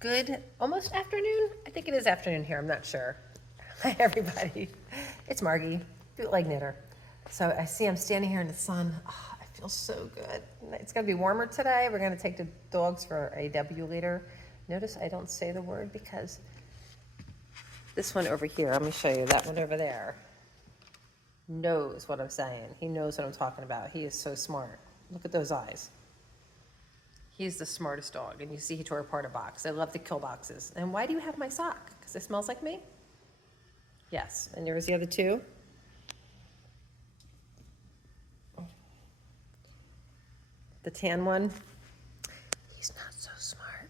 Good, almost afternoon? I think it is afternoon here, I'm not sure. Hi, everybody. It's Margie, bootleg knitter. So I see I'm standing here in the sun. Oh, I feel so good. It's gonna be warmer today. We're gonna take the dogs for a W later. Notice I don't say the word because this one over here, let me show you, that one over there knows what I'm saying. He knows what I'm talking about. He is so smart. Look at those eyes. He's the smartest dog, and you see he tore apart a box. I love to kill boxes. And why do you have my sock? Because it smells like me? Yes, and there was the other two. The tan one, he's not so smart,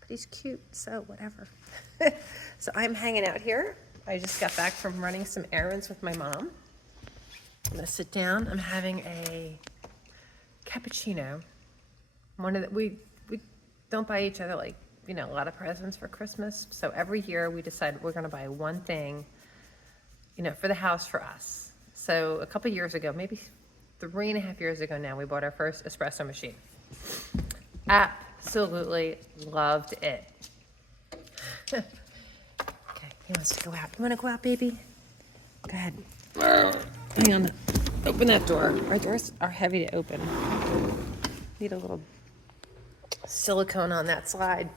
but he's cute, so whatever. So I'm hanging out here. I just got back from running some errands with my mom. I'm gonna sit down. I'm having a cappuccino. We don't buy each other a lot of presents for Christmas. So every year we decide we're gonna buy one thing, for the house for us. So a couple years ago, maybe 3.5 years ago now, we bought our first espresso machine. Absolutely loved it. Okay, he wants to go out. You wanna go out, baby? Go ahead. Hang on, open that door. Our doors are heavy to open. Need a little silicone on that slide.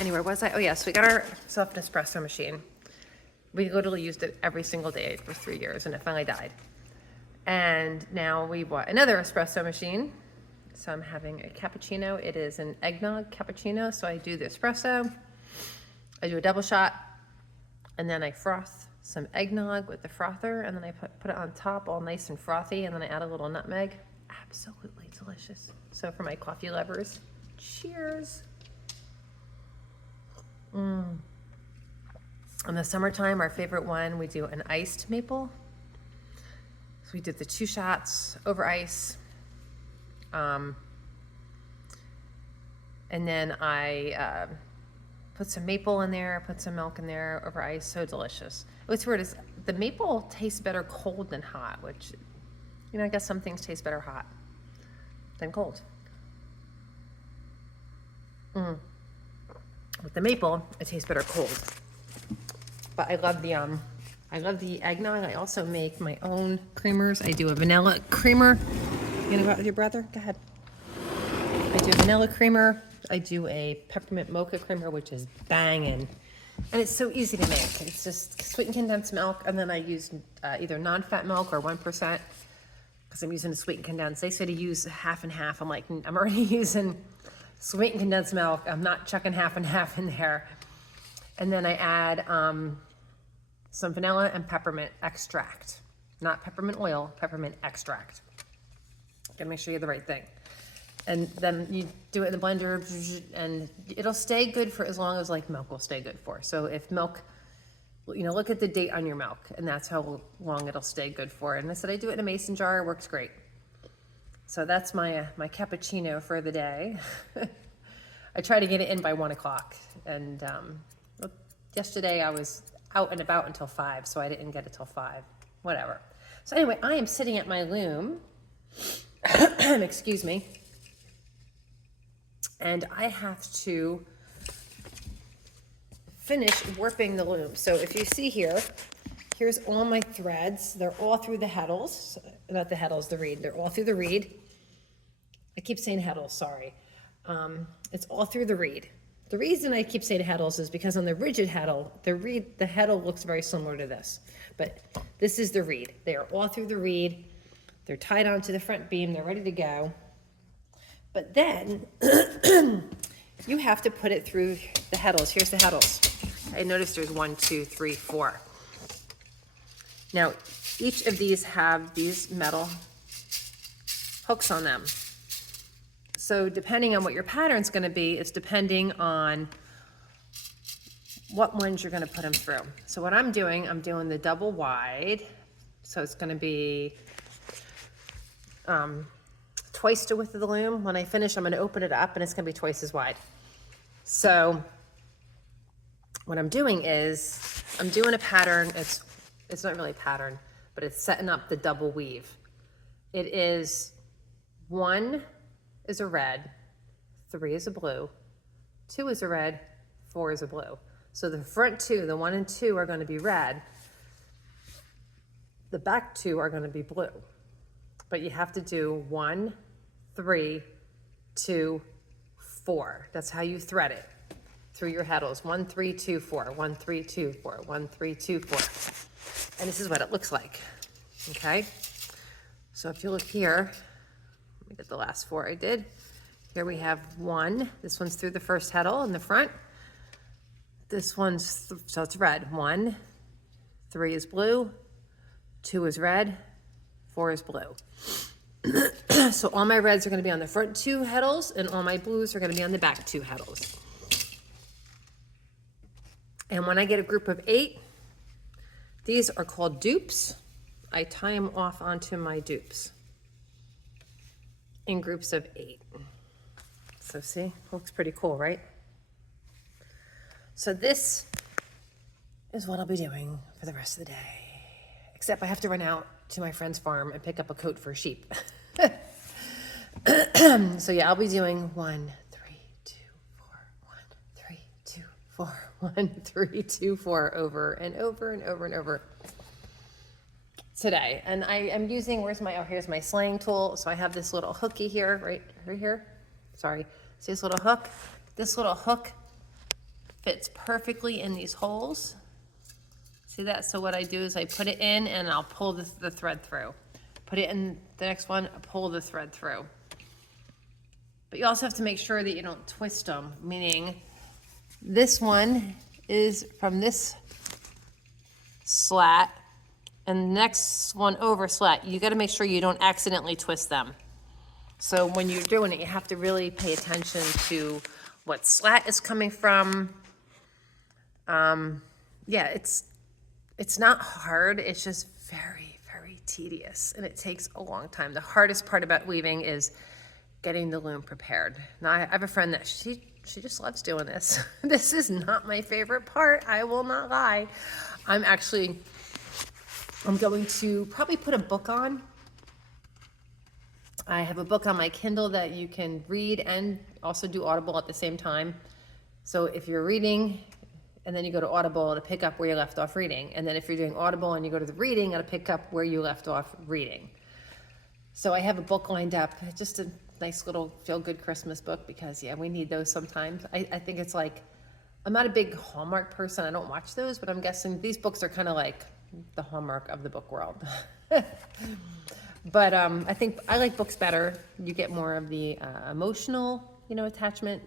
Anyway, where was I? Oh yes, we got ourselves an espresso machine. We literally used it every single day for 3 years and it finally died. And now we bought another espresso machine. So I'm having a cappuccino. It is an eggnog cappuccino. So I do the espresso, I do a double shot, and then I froth some eggnog with the frother, and then I put it on top all nice and frothy, and then I add a little nutmeg. Absolutely delicious. So for my coffee lovers, cheers. In the summertime, our favorite one, we do an iced maple. So we did the 2 shots over ice. And then I put some maple in there, put some milk in there over ice. So delicious. What's weird is the maple tastes better cold than hot, which, I guess some things taste better hot than cold. With the maple, it tastes better cold. But I love the eggnog. I also make my own creamers. I do a vanilla creamer. You gonna go out with your brother? Go ahead. I do a vanilla creamer. I do a peppermint mocha creamer, which is banging. And it's so easy to make. It's just sweetened condensed milk, and then I use either non-fat milk or 1%, because I'm using a sweetened condensed. They say to use half and half. I'm like, I'm already using sweetened condensed milk. I'm not chucking half and half in there. And then I add some vanilla and peppermint extract. Not peppermint oil, peppermint extract. Gotta make sure you have the right thing. And then you do it in the blender, and it'll stay good for as long as milk will stay good for. So if milk, look at the date on your milk, and that's how long it'll stay good for. And I said I do it in a mason jar, it works great. So that's my cappuccino for the day. I try to get it in by 1 o'clock. And yesterday I was out and about until 5, so I didn't get it till 5. Whatever. So anyway, I am sitting at my loom. Excuse me. And I have to finish warping the loom. So if you see here, here's all my threads. They're all through the heddles. Not the heddles, the reed. They're all through the reed. I keep saying heddles, sorry. It's all through the reed. The reason I keep saying heddles is because on the rigid heddle, the heddle looks very similar to this. But this is the reed. They are all through the reed. They're tied onto the front beam. They're ready to go. But then you have to put it through the heddles. Here's the heddles. I noticed there's 1, 2, 3, 4. Now, each of these have these metal hooks on them. So depending on what your pattern's gonna be, it's depending on what ones you're gonna put them through. So what I'm doing the double wide. So it's gonna be twice the width of the loom. When I finish, I'm gonna open it up and it's gonna be twice as wide. So what I'm doing is, I'm doing a pattern. It's not really a pattern, but it's setting up the double weave. It is 1 is a red, 3 is a blue, 2 is a red, 4 is a blue. So the front 2, the 1 and 2 are going to be red. The back 2 are going to be blue. But you have to do 1, 3, 2, 4. That's how you thread it through your heddles. 1, 3, 2, 4. 1, 3, 2, 4. 1, 3, 2, 4. And this is what it looks like. Okay? So if you look here, let me get the last 4 I did. Here we have 1. This one's through the first heddle in the front. This one's, so it's red. 1, 3 is blue, 2 is red, 4 is blue. So all my reds are going to be on the front 2 heddles, and all my blues are going to be on the back 2 heddles. And when I get a group of 8, these are called dupes. I tie them off onto my dupes in groups of 8. So see, looks pretty cool, right? So this is what I'll be doing for the rest of the day. Except I have to run out to my friend's farm and pick up a coat for sheep. So yeah, I'll be doing 1, 3, 2, 4, 1, 3, 2, 4, 1, 3, 2, 4 over and over and over and over today. And I am using, here's my slaying tool. So I have this little hooky here, right here. Sorry, see this little hook? This little hook fits perfectly in these holes. See that? So what I do is I put it in and I'll pull the thread through. Put it in the next one, pull the thread through. But you also have to make sure that you don't twist them, meaning this one is from this slat and the next one over slat. You got to make sure you don't accidentally twist them. So when you're doing it, you have to really pay attention to what slat is coming from. Yeah, it's not hard. It's just very, very tedious, and it takes a long time. The hardest part about weaving is getting the loom prepared. Now, I have a friend that she just loves doing this. This is not my favorite part. I will not lie. I'm going to probably put a book on. I have a book on my Kindle that you can read and also do Audible at the same time. So if you're reading and then you go to Audible to pick up where you left off reading. And then if you're doing Audible and you go to the reading, it'll pick up where you left off reading. So I have a book lined up, just a nice little feel-good Christmas book, because yeah, we need those sometimes. I think it's like, I'm not a big Hallmark person. I don't watch those, but I'm guessing these books are kind of like the Hallmark of the book world. But I think I like books better. You get more of the emotional, attachment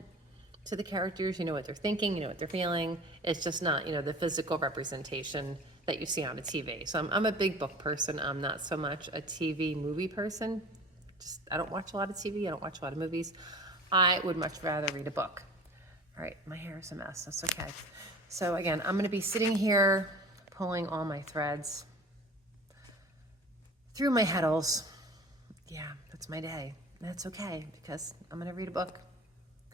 to the characters. You know what they're thinking, you know what they're feeling. It's just not, the physical representation that you see on a TV. So I'm a big book person. I'm not so much a TV movie person. I don't watch a lot of TV. I don't watch a lot of movies. I would much rather read a book. All right, my hair is a mess. That's okay. So again, I'm going to be sitting here pulling all my threads through my heddles. Yeah, that's my day. That's okay, because I'm going to read a book,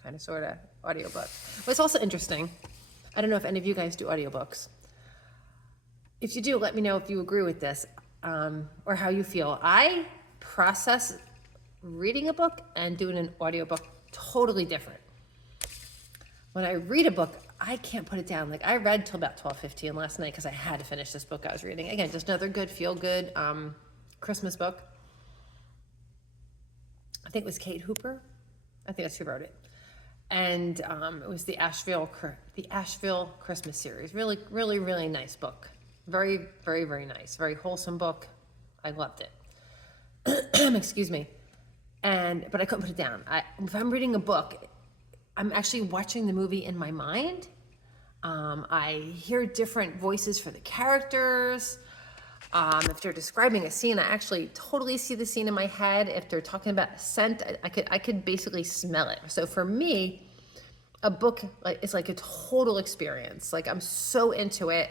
kind of, sort of, audiobook. But it's also interesting. I don't know if any of you guys do audiobooks. If you do, let me know if you agree with this, or how you feel. I process reading a book and doing an audiobook totally different. When I read a book, I can't put it down. Like, I read till about 12:15 last night because I had to finish this book I was reading. Again, just another good, feel-good Christmas book. I think it was Kate Hooper. I think that's who wrote it. And it was the Asheville Christmas series. Really, really, really nice book. Very, very, very nice. Very wholesome book. I loved it. Excuse me. But I couldn't put it down. If I'm reading a book, I'm actually watching the movie in my mind. I hear different voices for the characters. If they're describing a scene, I actually totally see the scene in my head. If they're talking about a scent, I could basically smell it. So for me, a book is like a total experience. Like, I'm so into it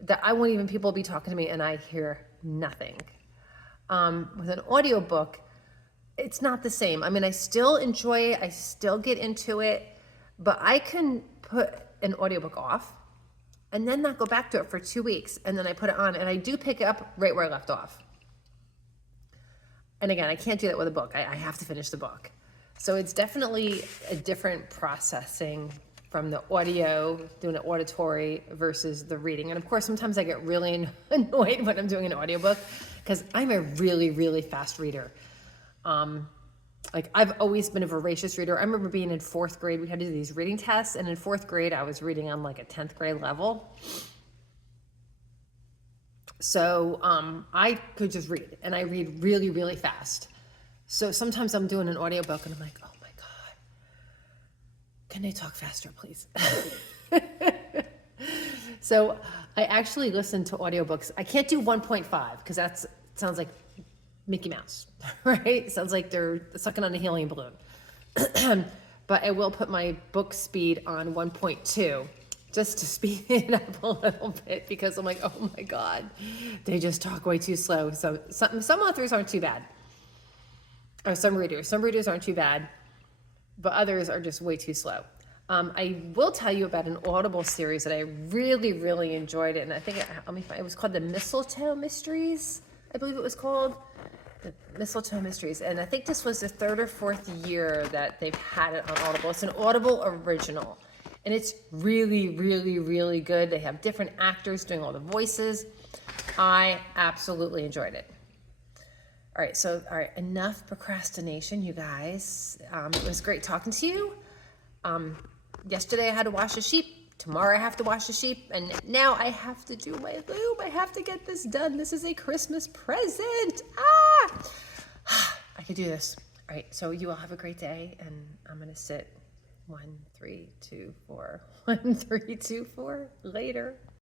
that I won't even people be talking to me and I hear nothing. With an audiobook, it's not the same. I mean, I still enjoy it. I still get into it, but I can put an audiobook off and then not go back to it for 2 weeks. And then I put it on and I do pick up right where I left off. And again, I can't do that with a book. I have to finish the book. So it's definitely a different processing from the audio, doing it auditory versus the reading. And of course, sometimes I get really annoyed when I'm doing an audiobook because I'm a really, really fast reader. Like I've always been a voracious reader. I remember being in 4th grade, we had to do these reading tests, and in 4th grade, I was reading on like a 10th grade level. So I could just read, and I read really, really fast. So sometimes I'm doing an audiobook and I'm like, oh my God, can they talk faster, please? So I actually listen to audiobooks. I can't do 1.5 because that sounds like Mickey Mouse, right? Sounds like they're sucking on a helium balloon. But I will put my book speed on 1.2 just to speed it up a little bit because I'm like, oh my God, they just talk way too slow. So some authors aren't too bad. Or some readers aren't too bad, but others are just way too slow. I will tell you about an Audible series that I really, really enjoyed it. And I think it was called the Mistletoe Mysteries, I believe it was called. The Mistletoe Mysteries. And I think this was the 3rd or 4th year that they've had it on Audible. It's an Audible original. And it's really, really, really good. They have different actors doing all the voices. I absolutely enjoyed it. All right, enough procrastination, you guys. It was great talking to you. Yesterday I had to wash the sheep. Tomorrow I have to wash the sheep. And now I have to do my loom. I have to get this done. This is a Christmas present. I could do this. All right, so you all have a great day. And I'm going to sit 1, 3, 2, 4. 1, 3, 2, 4. Later.